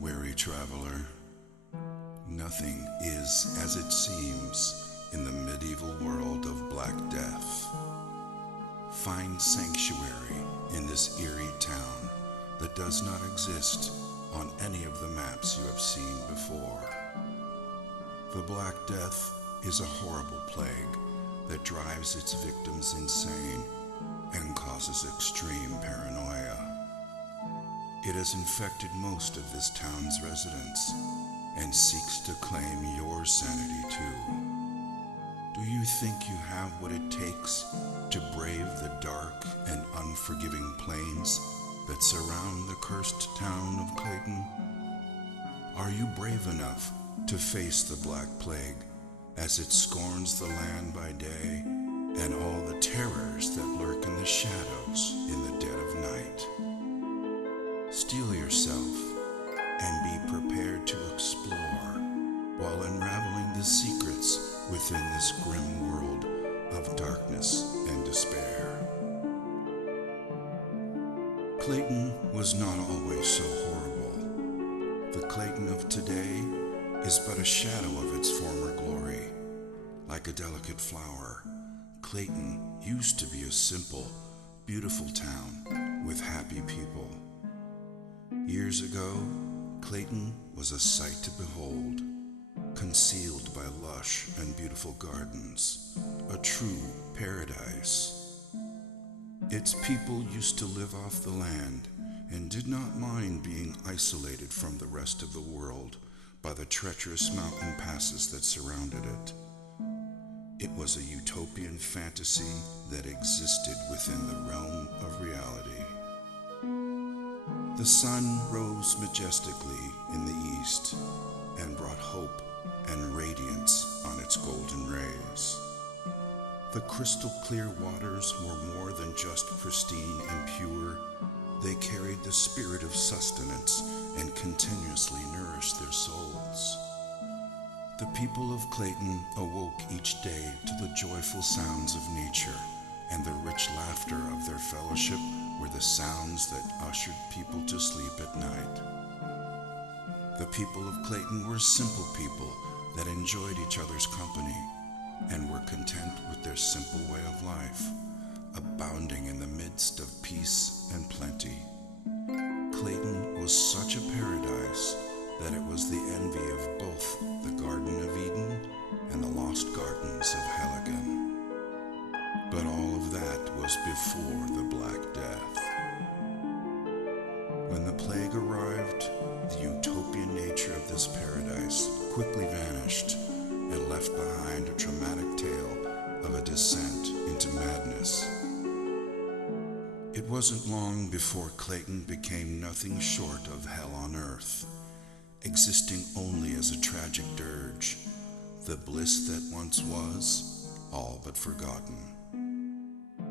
weary traveler. Nothing is as it seems in the medieval world of Black Death. Find sanctuary in this eerie town that does not exist on any of the maps you have seen before. The Black Death is a horrible plague that drives its victims insane and causes extreme paranoia. It has infected most of this town's residents and seeks to claim your sanity too. Do you think you have what it takes to brave the dark and unforgiving plains that surround the cursed town of Clayton? Are you brave enough to face the Black Plague as it scorns the land by day and all the terrors that lurk in the shadows in the dead of night? Steel yourself and be prepared to explore while unraveling the secrets within this grim world of darkness and despair. Clayton was not always so horrible. The Clayton of today is but a shadow of its former glory. Like a delicate flower, Clayton used to be a simple, beautiful town with happy people. Years ago, Clayton was a sight to behold, concealed by lush and beautiful gardens, a true paradise. Its people used to live off the land and did not mind being isolated from the rest of the world by the treacherous mountain passes that surrounded it. It was a utopian fantasy that existed within the realm of reality. The sun rose majestically in the east and brought hope and radiance on its golden rays. The crystal clear waters were more than just pristine and pure. They carried the spirit of sustenance and continuously nourished their souls. The people of Clayton awoke each day to the joyful sounds of nature, and the rich laughter of their fellowship were the sounds that ushered people to sleep at night. The people of Clayton were simple people that enjoyed each other's company and were content with their simple way of life, abounding in the midst of peace and plenty. Clayton was such a paradise that it was the envy of both the Garden of Eden and the lost gardens of Helligan. But all of that was before the Black Death. When the plague arrived, the utopian nature of this paradise quickly vanished and left behind a dramatic tale of a descent into madness. It wasn't long before Clayton became nothing short of hell on earth, existing only as a tragic dirge, the bliss that once was, all but forgotten.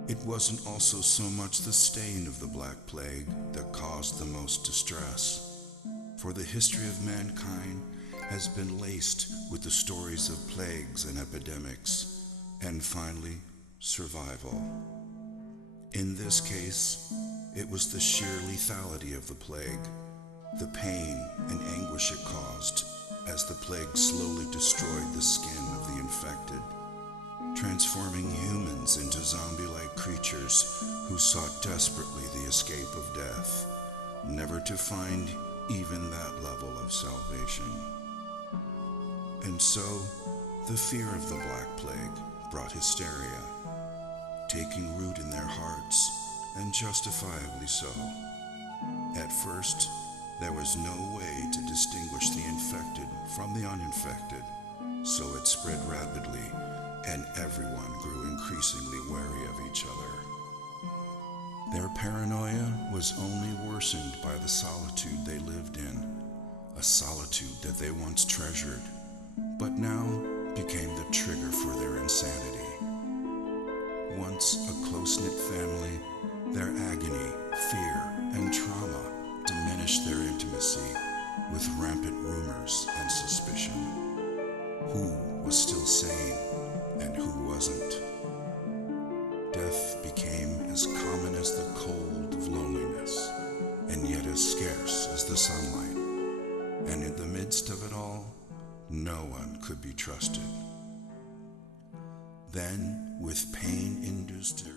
It wasn't also so much the stain of the Black Plague that caused the most distress, for the history of mankind has been laced with the stories of plagues and epidemics, and finally, survival. In this case, it was the sheer lethality of the plague, the pain and anguish it caused as the plague slowly destroyed the skin of the infected, transforming humans into zombie-like creatures who sought desperately the escape of death, never to find even that level of salvation. And so, the fear of the Black Plague brought hysteria, taking root in their hearts, and justifiably so. At first, there was no way to distinguish the infected from the uninfected, so it spread rapidly, and everyone grew increasingly wary of each other. Their paranoia was only worsened by the solitude they lived in, a solitude that they once treasured, but now became the trigger for their insanity. Once a close-knit family, their agony, fear, and trauma diminished their intimacy with rampant rumors and suspicion. Who was still sane and who wasn't? Death became as common as the cold of loneliness, and yet as scarce as the sunlight. and in the midst of it all, no one could be trusted. Then, with pain-induced